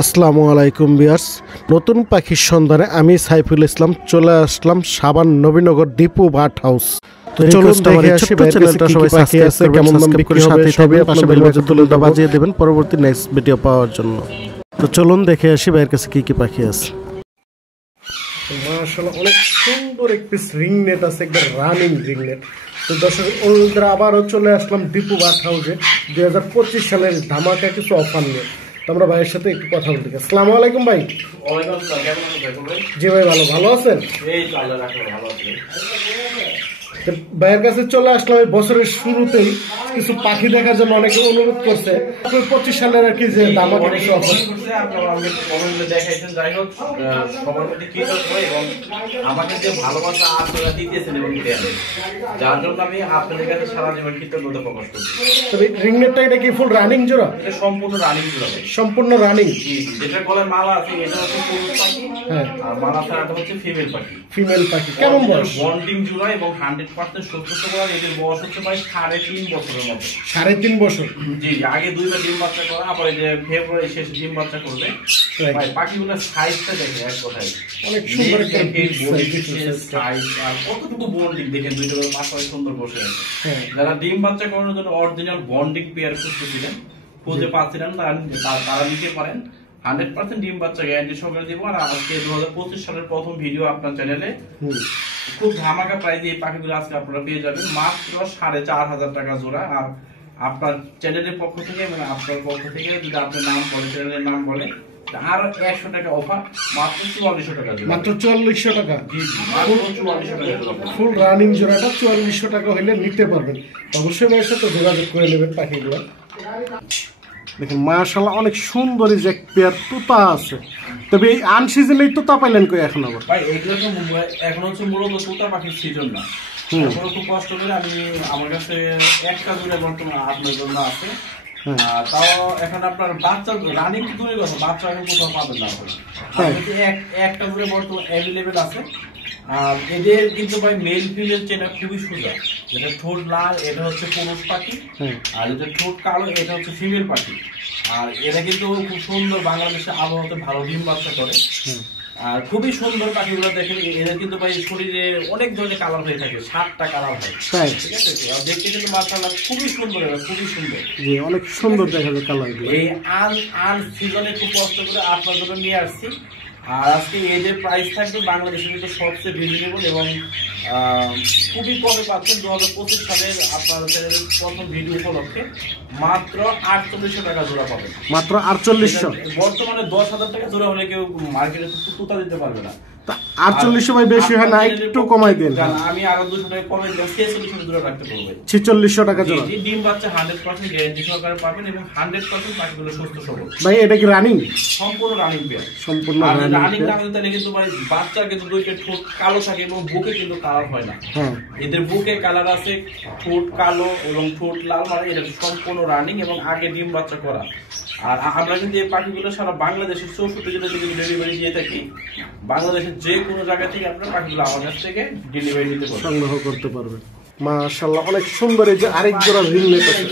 আসসালামু আলাইকুম ভিউয়ার্স, নতুন পাখির সন্ধানে আমি সাইফুল ইসলাম চলে আসলাম সাভার নবীনগর দীপু বার্ড হাউস। তো চলুন দেখে আসি চ্যানেলটা সবাই সাবস্ক্রাইব করে কেমন দাম বিক্রি সাথে সবই পাশে বেল বাটন তুলে বাজিয়ে দেবেন পরবর্তী নেক্সট ভিডিও পাওয়ার জন্য। তো চলুন দেখে আসি ভাইয়ের কাছে কি কি পাখি আছে। মাশাআল্লাহ অনেক সুন্দর একটি রিং নেট আছে, একবার রানিং রিং নেট। তো দর্শক বন্ধুরা আবারও চলে আসলাম দীপু বার্ড হাউসে 2025 সালের ধামাকা কিছু অফার নিয়ে। তো আমরা ভাইয়ের সাথে একটু কথা বলতে চাই। আসসালামু আলাইকুম ভাই। ওয়ালাইকুম আসসালাম, কেমন আছেন ভাই? জি ভাই ভালো আছেন? এই তো আল্লাহ রাখে ভালো আছি। ভাইয়ের কাছে চলে আসলাম এই বছরের শুরুতেই কিছু পাখি দেখার জন্য অনেকে অনুরোধ করছে। 25 সালের আর কি যে ধামাকা কিছু অফার করছে আপনারা আমাকে কমেন্টে দেখাইছেন। যাই হোক সবার প্রতি কৃতজ্ঞ এবং আমাকে যে ভালোবাসা আপনারা দিতেছেন এবং দেন, যার জন্য আমি আপনাদের কাছে সারা জীবন কৃতজ্ঞতা প্রকাশ করছি। তবে রিং নেটটা এটা কি ফুল রানিং জোড়া? এটা সম্পূর্ণ রানিং জোড়া। সম্পূর্ণ রানিং? জি, যেটা গলায় মালা আছে এটা হচ্ছে পুরুষ পাখি, হ্যাঁ, আর মালা ছাড়াটা হচ্ছে ফিমেল পাখি। ফিমেল পাখি কেমন বয়স? বন্ডিং জোড়া এবং 100% সুস্থ করা। এদের বয়স হচ্ছে প্রায় 3.5 বছরের মতো। 3.5 বছর? জি, আগে 2বার ডিম বাচ্চা করা, আবার এই যে ফেব্রুয়ারি শেষে ডিম বাচ্চা করবে। ভাই পাখিগুলোর সাইজটা দেখে এক কথায় অনেক সুন্দর একটা সাইজ, আর কতটুকু বন্ডিং দেখেন, দুইটা পাশাপাশি সুন্দর বসে আছে। হ্যাঁ, যারা ডিম বাচ্চা করানোর জন্য অরিজিনাল বন্ডিং পেয়ার খুঁজতেছিলেন, খুঁজে পাচ্ছিলেন, তারা নিতে পারেন। 100% ডিম বাচ্চা গ্যারান্টি সহকারে দিব। আর আজকে 2025 সালের প্রথম ভিডিও আপনার চ্যানেলে খুব ধামাকা প্রাইজে এই পাখিগুলো আজকে আপনারা পেয়ে যাবেন মাত্র 4,500 টাকা জোড়া। আর আপনার চ্যানেলের পক্ষ থেকে, মানে আপনার পক্ষ থেকে যদি আপনার নাম বলে, চ্যানেলের নাম বলে, আরো 100 টাকা অফার, মাত্র 4400 টাকা। মাত্র 4400 টাকা? জি, মাত্র 4400 টাকা। ফুল রানিং জোড়াটা 4400 টাকা হইলে নিতে পারবেন। অবশ্যই ভাইয়ের সাথে যোগাযোগ করে নেবেন পাখিগুলো। দেখেন মাশাআল্লাহ অনেক সুন্দর যে এক পেয়ার তোতা আছে। তবে এই আনসিজনেই তোতা পাইলেন কই এখন? আবার ভাই এগুলো তো এখন হচ্ছে মূলত তোতা পাখির সিজন না। এখন খুব কষ্ট করে আমি, আমার কাছে একটা জোড়া বর্তমানে আপনার জন্য আছে। তাও এখন আপনার বাচ্চা রানিং কি দূরের কথা, বাচ্চা এখন কোথাও পাবেন না। একটা জোড়া বর্তমানে অ্যাভেলেবেল আছে। আর এদের কিন্তু ভাই মেল ফিমেল চেনা খুবই সোজা। যেটা ঠোঁট লাল এটা হচ্ছে পুরুষ পাখি, আর যেটা ঠোঁট কালো এটা হচ্ছে ফিমেল পাখি। আর এরা কিন্তু খুব সুন্দর বাংলাদেশের আবহাওয়াতে ভালো ডিম বাচ্চা করে। আর খুবই সুন্দর পাখিগুলো দেখেন। এদের কিন্তু ভাই শরীরে অনেক ধরনের কালার হয়ে থাকে, 7টা কালার হয়, ঠিক আছে? আর দেখতে কিন্তু মাশাআল্লাহ খুবই সুন্দর, খুবই সুন্দর। জি, অনেক সুন্দর দেখা যায় কালার। এই আন সিজনে খুব কষ্ট করে আপনার জন্য নিয়ে আসছি। আর আজকে এদের প্রাইস থাকবে বাংলাদেশের কিন্তু সবচেয়ে রিজনেবল এবং খুবই কমে পাচ্ছেন। 2025 সালের আপনার চ্যানেলের প্রথম ভিডিও উপলক্ষে মাত্র 4800 টাকা জোড়া পাবেন। মাত্র 4800? বর্তমানে 10,000 টাকা জোড়া হলে কেউ মার্কেটে তুতা দিতে পারবে না। 4800 ভাই বেশি হয় না? একটু কমাই দেন। আমি আরো 200 টাকা কমে দেব, 4600 জোড়া রাখতে পারবো। 4600 টাকা জোড়া? ডিম বাচ্চা 100% গ্যারান্টি সহকারে পাবেন এবং 100% পাখিগুলো সুস্থ সবল। ভাই এটা কি রানিং? সম্পূর্ণ রানিং পেয়ার। সম্পূর্ণ রানিং না হলে তাহলে কিন্তু ভাই বাচ্চা কিন্তু দুইটা ঠোঁট কালো থাকে এবং বুকে কিন্তু কালার হয় না। এদের বুকে কালার আছে, ঠোঁট কালো এবং ঠোঁট লাল, মানে এটা সম্পূর্ণ রানিং এবং আগে ডিম বাচ্চা করা। আর আমরা কিন্তু এই পাখিগুলো সারা বাংলাদেশের 64 জেলাতে কিন্তু ডেলিভারি দিয়ে থাকি। বাংলাদেশের যে কোনো জায়গা থেকে আপনারা পাখিগুলো আমার কাছ থেকে ডেলিভারি দিতে পারবেন, সংগ্রহ করতে পারবেন। মাশাআল্লাহ অনেক সুন্দর। এই যে আরেক জোড়া রিং নেট আছে।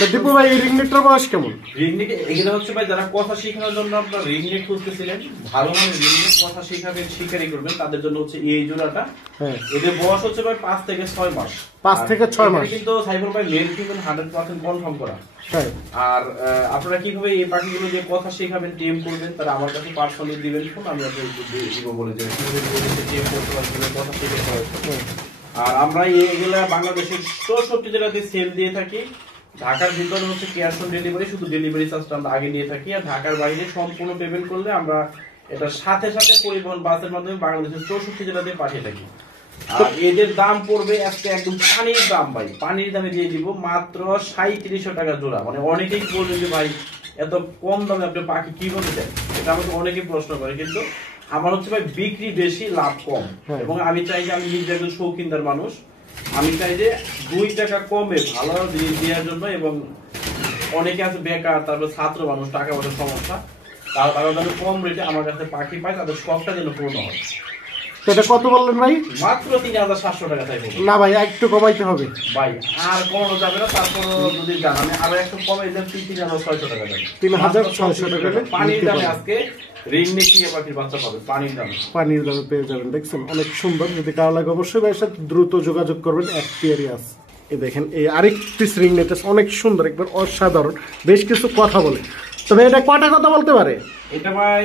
তো দীপু ভাই এই রিং নেটটার বয়স কেমন? রিং নেট এগুলো হচ্ছে ভাই যারা কথা শেখানোর জন্য আপনারা রিং নেট খুঁজতেছিলেন, ভালো মানে রিং নেট কথা শেখাবেন, শিকারি করবেন, তাদের জন্য হচ্ছে এই জোড়াটা। এদের বয়স হচ্ছে ভাই 5 থেকে 6 মাস। 5 থেকে 6 মাস কিন্তু সাইফুল ভাই মেল ফিমেল 100% কনফার্ম করা। আর আপনারা কিভাবে এই পাখিগুলো যে কথা শেখাবেন, টেম করবেন, তারা আমার কাছে পার্সোনালি দিবেন ফোন, আমি আপনাদের দিব বলে যে টেম করতে পারবেন, কথা শিখাতে পারবেন। আর আমরা এগুলা বাংলাদেশের 64 জেলাতে সেল দিয়ে থাকি। ঢাকার ভিতরে হচ্ছে ক্যাশ অন ডেলিভারি, শুধু ডেলিভারি চার্জটা আমরা আগে নিয়ে থাকি। আর ঢাকার বাইরে সম্পূর্ণ পেমেন্ট করলে আমরা এটা সাথে সাথে পরিবহন বাসের মাধ্যমে বাংলাদেশের 64 জেলাতে পাঠিয়ে থাকি। আর এদের দাম পড়বে আজকে একদম পানির দাম ভাই, পানির দামে দিয়ে দিব মাত্র 3700 টাকা জোড়া। মানে অনেকেই বলবে যে ভাই এত কম দামে আপনি পাখি কিভাবে দেন, এটা আমাকে অনেকেই প্রশ্ন করে। কিন্তু আমার হচ্ছে ভাই বিক্রি বেশি, লাভ কম। এবং আমি চাই যে, আমি নিজে একজন শৌখিনদার মানুষ, আমি চাই যে 2 টাকা কমে ভালো জিনিস দেওয়ার জন্য। এবং অনেকে আছে বেকার, তারপর ছাত্র মানুষ, টাকা পয়সার সমস্যা, তারা যেন কম রেটে আমার কাছে পাখি পায়, তাদের শখটা যেন পূর্ণ হয়। তো এটা কত বললেন ভাই? মাত্র 3700 টাকা চাইবো। না ভাই একটু কমাইতে হবে ভাই, আর কমানো যাবে না। তারপর যদি জানান আরো একটু কমাই দেন, 3600 টাকা যাবে। 3600 টাকা পানির দামে আজকে রিং নেক টিয়া পাখির বাচ্চা পাবে পানির দামে। পানির দামে পেয়ে যাবেন। দেখছেন অনেক সুন্দর। যদি কারো লাগে অবশ্যই ভাইয়ের সাথে দ্রুত যোগাযোগ করবেন। এক পেয়ারই আছে। এই দেখেন এই আরেকটি রিং নেট অনেক সুন্দর, একবার অসাধারণ, বেশ কিছু কথা বলে। তবে এটা কয়টা কথা বলতে পারে? এটা ভাই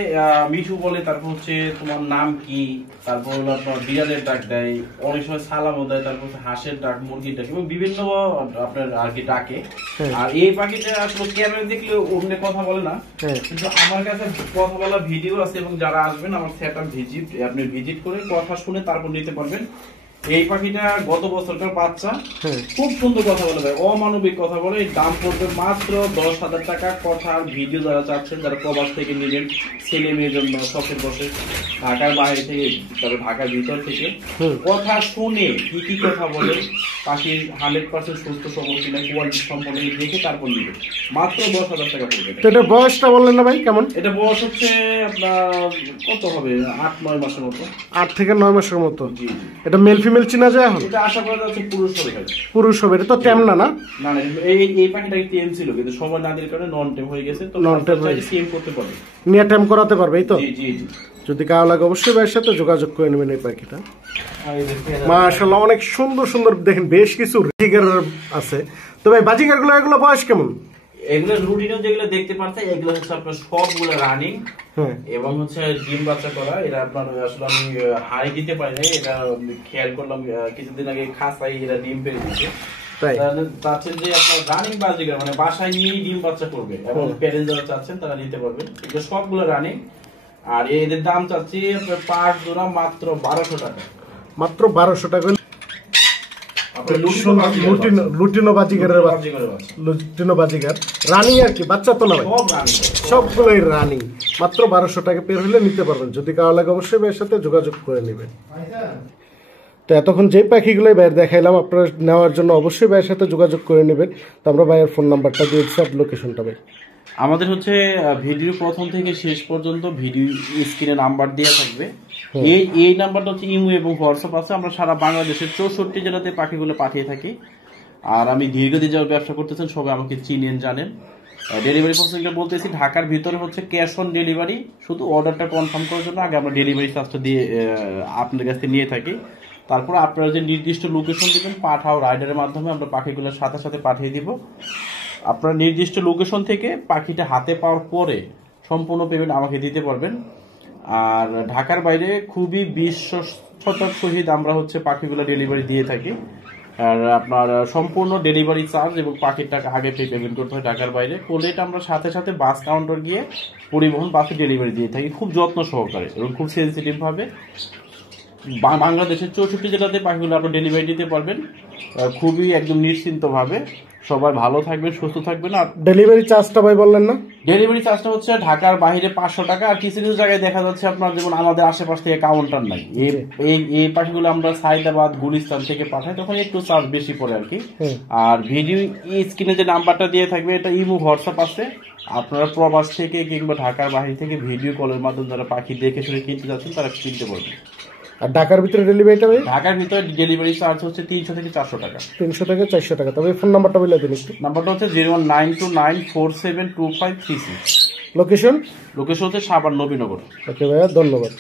মিঠু বলে, তারপর হচ্ছে তোমার নাম কি, তারপর হলো আপনার বিড়ালের ডাক দেয়, অনেক সময় সালামও দেয়, তারপর হচ্ছে হাঁসের ডাক, মুরগির ডাক এবং বিভিন্ন আপনার আর কি ডাকে। আর এই পাখিটা আসলে ক্যামেরা দেখলে অন্য কথা বলে না, কিন্তু আমার কাছে কথা বলা ভিডিও আছে এবং যারা আসবেন আমার সেটআপ ভিজিট, আপনি ভিজিট করে কথা শুনে তারপর নিতে পারবেন। এই পাখিটা গত বছরকার বাচ্চা, খুব সুন্দর কথা বলে ভাই, অমানবিক কথা বলে। দাম পড়বে মাত্র 10,000 টাকা। কথার ভিডিও যারা চাচ্ছেন, যারা প্রবাস থেকে নেবেন, ছেলে মেয়ের জন্য, শখের বসে, ঢাকার বাইরে থেকে, তবে ঢাকার ভিতর থেকে কথা শুনে কি কি কথা বলে, পাখি 100% সুস্থ সবল কিনা, কোয়ালিটি সম্পন্ন দেখে তারপর নেবেন। মাত্র 10,000 টাকা পড়বে। এটা বয়সটা বললেন না ভাই কেমন? এটা বয়স হচ্ছে আপনার কত হবে, 8-9 মাসের মতো। 8 থেকে 9 মাসের মতো। এটা মেল ফিমেল চিনা যায় এখন? এটা আশা করা যাচ্ছে পুরুষ হবে। পুরুষ হবে। এটা তো টেম না? না না, এই পাখিটা টেম ছিল, কিন্তু সময় না দেওয়ার কারণে নন টেম হয়ে গেছে। তো নন টেম হয়ে টেম করতে পারবে, নিয়ে টেম করাতে পারবে। এই তো। জি জি জি। যদি কারো লাগে অবশ্যই ভাইয়ের সাথে যোগাযোগ করে নেবেন এই পাখিটা। মাশাআল্লাহ অনেক সুন্দর সুন্দর। দেখেন বেশ কিছু বাজিগার আছে। তো ভাই বাজিগারগুলো এগুলো বয়স কেমন? এগুলো রুটিনে যেগুলো দেখতে পাচ্ছেন, এগুলো হচ্ছে আপনার সবগুলো রানিং এবং হচ্ছে ডিম বাচ্চা করা। এরা আপনার আসলে আমি হাড়ি দিতে পারি না, এটা খেয়াল করলাম কিছুদিন আগে খাসাই এরা ডিম পেড়ে দিচ্ছে। চাচ্ছেন যে আপনার রানিং বাজিগার, মানে বাসায় নিয়েই ডিম বাচ্চা করবে এবং প্যারেন্ট যারা চাচ্ছেন তারা নিতে পারবেন। এগুলো সবগুলো রানিং। আর এদের দাম চাচ্ছি আপনার পার জোড়া মাত্র 1200 টাকা। মাত্র 1200 টাকা। লুটিনো বাজিগারের লুটিনো বাজিগার রানিং আর কি, বাচ্চা তো না ভাই, সবগুলোই রানিং। মাত্র 1200 টাকা পের হলে নিতে পারবেন। যদি কারো লাগে অবশ্যই ভাইয়ের সাথে যোগাযোগ করে নেবেন। তো এতক্ষণ যে পাখিগুলোই ভাইয়ের দেখাইলাম, আপনারা নেওয়ার জন্য অবশ্যই ভাইয়ের সাথে যোগাযোগ করে নেবেন। তো আমরা ভাইয়ের ফোন নাম্বারটা দিয়েছি আর লোকেশনটা ভাই। আমাদের হচ্ছে ভিডিও প্রথম থেকে শেষ পর্যন্ত ভিডিও স্ক্রিনে নাম্বার দেওয়া থাকবে। এই নাম্বারটা হচ্ছে ইমো এবং হোয়াটসঅ্যাপ আছে। আমরা সারা বাংলাদেশের 64 জেলাতে পাখিগুলো পাঠিয়ে থাকি। আর আমি দীর্ঘদিন যারা ব্যবসা করতেছেন সবাই আমাকে চিনেন, জানেন। ডেলিভারি প্রসেসটা বলতেছি, ঢাকার ভিতরে হচ্ছে ক্যাশ অন ডেলিভারি। শুধু অর্ডারটা কনফার্ম করার জন্য আগে আমরা ডেলিভারি চার্জটা দিয়ে আপনাদের কাছ থেকে নিয়ে থাকি। তারপর আপনারা যে নির্দিষ্ট লোকেশন দেবেন, পাঠাও রাইডারের মাধ্যমে আমরা পাখিগুলোর সাথে সাথে পাঠিয়ে দিব। আপনার নির্দিষ্ট লোকেশন থেকে পাখিটা হাতে পাওয়ার পরে সম্পূর্ণ পেমেন্ট আমাকে দিতে পারবেন। আর ঢাকার বাইরে খুবই বিশ্বস্ততার সহিত আমরা হচ্ছে পাখিগুলো ডেলিভারি দিয়ে থাকি। আর আপনার সম্পূর্ণ ডেলিভারি চার্জ এবং পাখির টাকা আগে পেমেন্ট করতে হয় ঢাকার বাইরে। কোলেট আমরা সাথে সাথে বাস কাউন্টার গিয়ে পরিবহন বাসে ডেলিভারি দিয়ে থাকি, খুব যত্ন সহকারে এবং খুব সেন্সিটিভ ভাবে। বাংলাদেশের 64 জেলাতে পাখিগুলো আপনার ডেলিভারি দিতে পারবেন খুবই একদম নিশ্চিন্ত ভাবে। সবাই ভালো থাকবেন, সুস্থ থাকবেন। আর ডেলিভারি চার্জটা ভাই বললেন না? ডেলিভারি চার্জটা হচ্ছে ঢাকার বাইরে 500 টাকা। আর কিছু কিছু জায়গায় দেখা যাচ্ছে আপনার, যেমন আমাদের আশেপাশ থেকে কাউন্টার নাই, এই পাখিগুলো আমরা সাইদাবাদ, গুলিস্তান থেকে পাঠাই, তখন একটু চার্জ বেশি পড়ে আর কি। আর ভিডিও স্ক্রিনে যে নাম্বারটা দিয়ে থাকবে, এটা ইমো হোয়াটসঅ্যাপ আছে। আপনারা প্রবাস থেকে কিংবা ঢাকার বাইরে থেকে ভিডিও কলের মাধ্যমে যারা পাখি দেখে শুনে কিনতে যাচ্ছেন তারা কিনতে পারবেন। আর ঢাকার ভিতরে ডেলিভারিটা ভাই? ঢাকার ভিতরে ডেলিভারি চার্জ হচ্ছে 300 থেকে 400 টাকা। 300 থেকে 400 টাকা। তবে ফোন নাম্বারটা বলে দিন একটু। নাম্বারটা হচ্ছে 01929472536। লোকেশন? লোকেশন হচ্ছে সাভার নবীনগর। ওকে ভাইয়া, ধন্যবাদ।